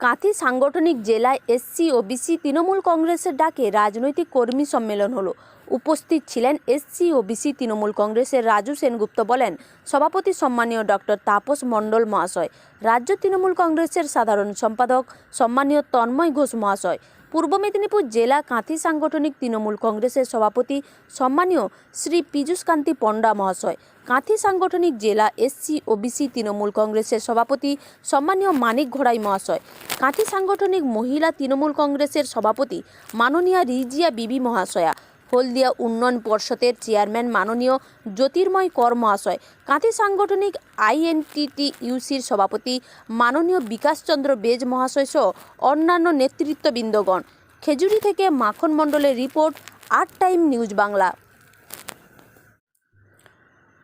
কাঁথি সাংগঠনিক জেলায় এসসি ও বিসি তৃণমূল কংগ্রেসের ডাকে রাজনৈতিক কর্মী সম্মেলন হলো। উপস্থিত ছিলেন এসসি ও বিসি তৃণমূল কংগ্রেসের রাজু সেনগুপ্ত বলেন, সভাপতি সম্মানীয় ডক্টর তাপস মণ্ডল মহাশয়, রাজ্য তৃণমূল কংগ্রেসের সাধারণ সম্পাদক সম্মানীয় তন্ময় ঘোষ মহাশয় পূর্ব মেদিনীপুর জেলা কাঁথি সাংগঠনিক তৃণমূল কংগ্রেসের সভাপতি সম্মানীয় শ্রী পীযূষ কান্তি পণ্ডা মহাশয়, কাঁথি সাংগঠনিক জেলা এসসি ও বিসি তৃণমূল কংগ্রেসের সভাপতি সম্মানীয় মানিক ঘোড়াই মহাশয়, কাঁথি সাংগঠনিক মহিলা তৃণমূল কংগ্রেসের সভাপতি মাননীয়া রিজিয়া বিবি মহাশয়া হলদিয়া উন্নয়ন পর্ষদের চেয়ারম্যান মাননীয় জ্যোতির্ময় কর মহাশয়, কাঁথি সাংগঠনিক আইএনটিটি ইউসির সভাপতি মাননীয় বিকাশচন্দ্র বেজ মহাশয় সহ অন্যান্য নেতৃত্ববৃন্দগণ। খেজুরি থেকে মাখন মণ্ডলের রিপোর্ট, আট টাইম নিউজ বাংলা।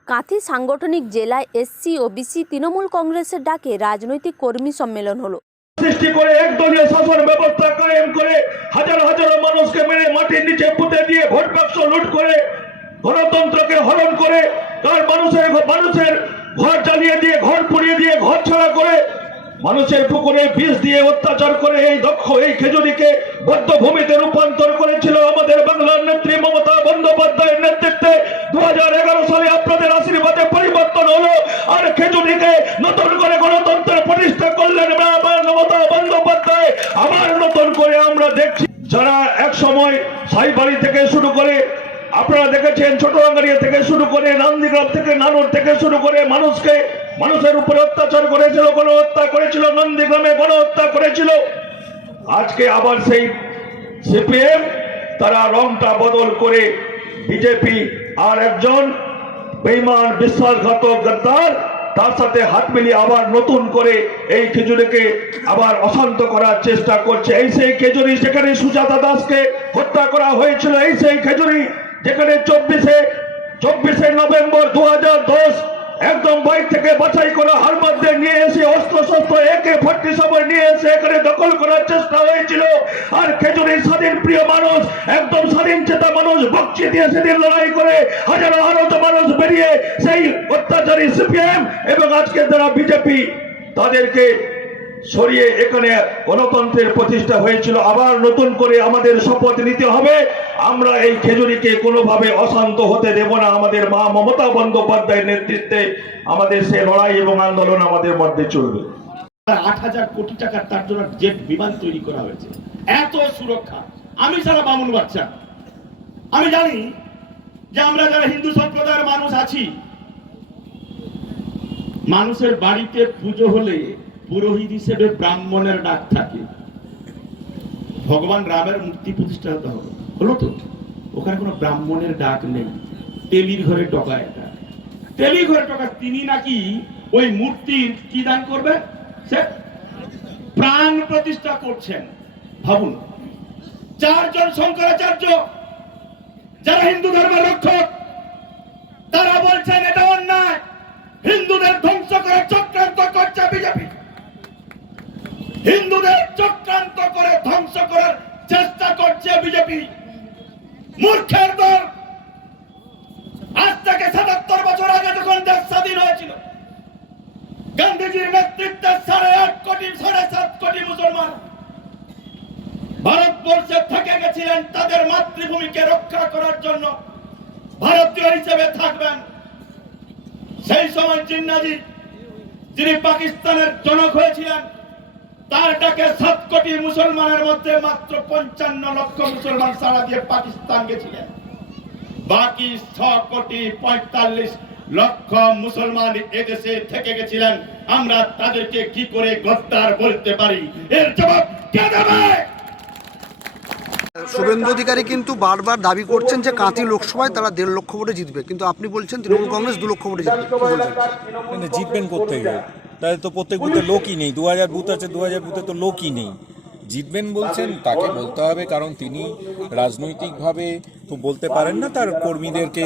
কাঁথি সাংগঠনিক জেলায় এসসি ও বিসি তৃণমূল কংগ্রেসের ডাকে রাজনৈতিক কর্মী সম্মেলন হলো। সৃষ্টি করে একদলীয় শাসন ব্যবস্থা কায়েম করে হাজার হাজার মানুষকে মেরে মাটির নিচে পুঁতে দিয়ে ভোট বাক্স লুট করে, গণতন্ত্রকে হরণ করে, তার মানুষের মানুষের ঘর জ্বালিয়ে দিয়ে, ঘর পুড়িয়ে দিয়ে, ঘর ছাড়া করে মানুষের পুকুরে বিষ দিয়ে অত্যাচার করে এই দক্ষ, এই খেজুরিকে বদ্ধ ভূমিতে রূপান্তর করেছিল আমাদের বাংলার নেত্রী মমতা বন্দ্যোপাধ্যায়ের নেতৃত্বে। দু হাজার এগারো সালে আপনাদের আশীর্বাদে পরিবর্তন হলো, আর খেজুরিকে নতুন করে গণতন্ত্রের প্রতিষ্ঠা করলেন আবার মমতা বন্দ্যোপাধ্যায় আবার নতুন করে আমরা দেখছি যারা এক সময় সাইবাড়ি থেকে শুরু করে, আপনারা দেখেছেন ছোট আঙ্গারিয়া থেকে শুরু করে নন্দীগ্রাম থেকে নানুর থেকে শুরু করে মানুষকে, মানুষের উপরে অত্যাচার করেছিল, গণহত্যা করেছিল নন্দীগ্রামে গণহত্যা করেছিল। আজকে আবার সেই সিপিএম, তারা রংটা বদল করে বিজেপি আর একজন বেইমান, বিশ্বাসঘাতক গদ্দার তার সাথে হাত মিলিয়ে আবার নতুন করে এই খেজুরিকে আবার অশান্ত করার চেষ্টা করছে। এই সেই খেজুরি, সেখানে সুজাতা দাসকে হত্যা করা হয়েছিল এই সেই খেজুরি, যেখানে চব্বিশে চব্বিশে নভেম্বর দু হাজার দশ একদম বাইক থেকে বাছাই করা হারমাদদের নিয়ে এসে অস্ত্র শস্ত্র একে ফর্টি সময় নিয়ে এসে এখানে দখল করার চেষ্টা হয়েছিল। আর খেজুরির স্বাধীন প্রিয় মানুষ, একদম স্বাধীন চেতা মানুষ বকচি দিয়ে সেদিন লড়াই করে হাজারো আহত মানুষ বেরিয়ে সেই অত্যাচারী সিপিএম এবং আজকে যারা বিজেপি, তাদেরকে সরিয়ে এখানে গণতন্ত্রের প্রতিষ্ঠা হয়েছিল। আবার নতুন করে আমাদের শপথ নিতে হবে। আমরা এই খেজুরিকে কোনোভাবে অশান্ত হতে দেব না। আমাদের মা মমতা বন্দ্যোপাধ্যায়ের নেতৃত্বে আমাদের সে লড়াই এবং আন্দোলন আমাদের মধ্যে চলবে। আট হাজার কোটি টাকার তার জন্য জেট বিমান তৈরি করা হয়েছে। এত সুরক্ষা। আমি সারা বামুন বাচ্চা। আমি জানি যে আমরা যারা হিন্দু সম্প্রদায়ের মানুষ আছি, মানুষের বাড়িতে পুজো হলে পুরোহিত হিসেবে ব্রাহ্মণের ডাক থাকে। ভগবান রামের মূর্তি প্রতিষ্ঠা হতে হবে। হলো তো? ওখানে কোনো ব্রাহ্মণের ডাক নেই। তেলির ঘরে ডকা এটা। তেলি ঘরে ডকা তিনি নাকি ওই মূর্তির কি দান করবে? সে প্রাণ প্রতিষ্ঠা করছেন। ভাবুন। চারজন শঙ্করাচার্য, যারা হিন্দু ধর্মের রক্ষক, তারা বলছেন এটা অন্যায়। হিন্দুদের ধ্বংস করে চক্রান্ত করছে বিজেপি। হিন্দুদের চক্রান্ত করে ধ্বংস করার চেষ্টা করছে বিজেপি। মূর্খের দল আজ থেকে সাতাত্তর বছর আগে যখন দেশ স্বাধীন হয়েছিল, গান্ধীজির নেতৃত্বে সাড়ে আট কোটি, সাড়ে সাত কোটি মুসলমান ভারতবর্ষে থেকে গেছিলেন তাদের মাতৃভূমিকে রক্ষা করার জন্য। ভারতীয় হিসেবে থাকবেন। সেই সময় জিন্নাজি, যিনি পাকিস্তানের জনক হয়েছিলেন তার ডাকে সাত কোটি মুসলমানের মধ্যে মাত্র পঞ্চান্ন লক্ষ মুসলমান সারা দিয়ে পাকিস্তান গেছিলেন। বাকি ছ কোটি পঁয়তাল্লিশ লক্ষ মুসলমান এদেশে থেকে গেছিলেন। আমরা তাদেরকে কি করে গদ্দার বলতে পারি? এর জবাব কে দেবে? শুভেন্দু অধিকারী কিন্তু বারবার দাবি করছেন যে কাঁথি লোকসভায় তারা দেড় লক্ষ ভোটে জিতবে। কিন্তু আপনি বলছেন তৃণমূল কংগ্রেস দু লক্ষ ভোটে জিতবে। জিতবেন কোথেকে তাহলে তো প্রত্যেক বুথে লোকই নেই। দু হাজার বুথ আছে, দু হাজার বুথে তো লোকই নেই। জিতবেন বলছেন, তাকে বলতে হবে, কারণ তিনি রাজনৈতিকভাবে বলতে পারেন না তার কর্মীদেরকে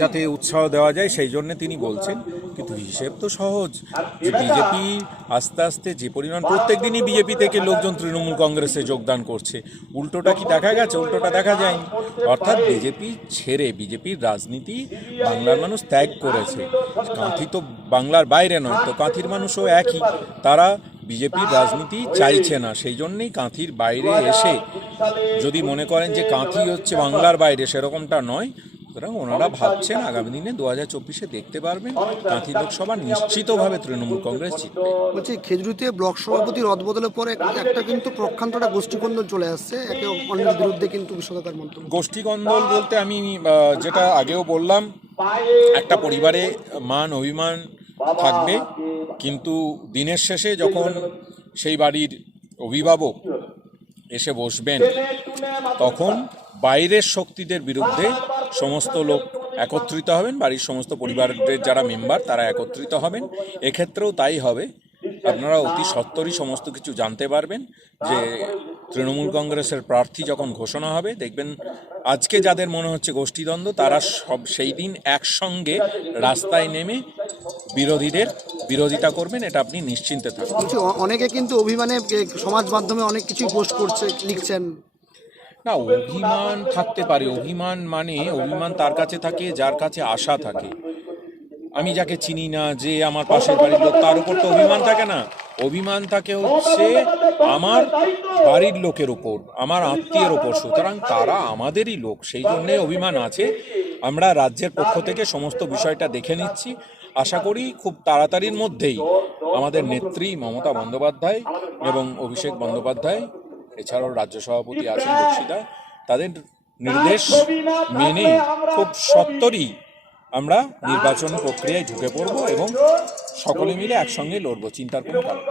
যাতে উৎসাহ দেওয়া যায়, সেই জন্য তিনি বলছেন। কিন্তু হিসেব তো সহজ। যে বিজেপি আস্তে আস্তে যে পরিমাণ, প্রত্যেক দিনই বিজেপি থেকে লোকজন তৃণমূল কংগ্রেসে যোগদান করছে। উল্টোটা কি দেখা গেছে? উল্টোটা দেখা যায়নি। অর্থাৎ বিজেপি ছেড়ে, বিজেপির রাজনীতি বাংলার মানুষ ত্যাগ করেছে। কাঁথি তো বাংলার বাইরে নয়, তো কাঁথির মানুষও একই। তারা বিজেপির রাজনীতি চাইছে না সেই জন্যেই কাঁথির বাইরে এসে যদি মনে করেন যে কাঁথি হচ্ছে বাংলার বাইরে সেরকমটা নয়। সুতরাং ওনারা ভাবছেন আগামী দিনে দু হাজার চব্বিশে দেখতে পারবেন কাঁথি লোকসভা নিশ্চিতভাবে তৃণমূল কংগ্রেস জিতবে। বলছি খেজুরিতে ব্লক সভাপতি রদবদলের পরে একটা কিন্তু প্রক্ষান্তটা গোষ্ঠীকন্দল চলে আসছে একে অন্যের বিরুদ্ধে কিন্তু বিশ্বকার মন্তব্য। গোষ্ঠীকন্দল বলতে আমি যেটা আগেও বললাম একটা পরিবারে মান অভিমান থাকবে। কিন্তু দিনের শেষে যখন সেই বাড়ির অভিভাবক এসে বসবেন তখন বাইরের শক্তিদের বিরুদ্ধে সমস্ত লোক একত্রিত হবেন বাড়ির সমস্ত পরিবারের যারা মেম্বার তারা একত্রিত হবেন। এক্ষেত্রেও তাই হবে। আপনারা অতি সত্বরই সমস্ত কিছু জানতে পারবেন যে তৃণমূল কংগ্রেসের প্রার্থী যখন ঘোষণা হবে দেখবেন আজকে যাদের মনে হচ্ছে গোষ্ঠীদ্বন্দ্ব তারা সব সেই দিন একসঙ্গে রাস্তায় নেমে বিরোধীদের বিরোধিতা করবেন এটা আপনি নিশ্চিন্তে থাকবেন অনেকে কিন্তু অভিমানে সমাজ মাধ্যমে অনেক কিছু পোস্ট করছে লিখছেন। না অভিমান থাকতে পারে। অভিমান মানে অভিমান তার কাছে থাকে যার কাছে আশা থাকে। আমি যাকে চিনি না যে আমার পাশের বাড়ির লোক তার উপর তো অভিমান থাকে না। অভিমান থাকে হচ্ছে আমার বাড়ির লোকের উপর আমার আত্মীয়ের ওপর সুতরাং তারা আমাদেরই লোক সেই জন্যে অভিমান আছে। আমরা রাজ্যের পক্ষ থেকে সমস্ত বিষয়টা দেখে নিচ্ছি। আশা করি খুব তাড়াতাড়ির মধ্যেই আমাদের নেত্রী মমতা বন্দ্যোপাধ্যায় এবং অভিষেক বন্দ্যোপাধ্যায়, এছাড়াও রাজ্য সভাপতি আছেন বক্সিদা, তাদের নির্দেশ মেনে খুব সত্তরই আমরা নির্বাচন প্রক্রিয়ায় ঢুকে পড়ব এবং সকলে মিলে একসঙ্গে লড়বো চিন্তার কোনো কারণ।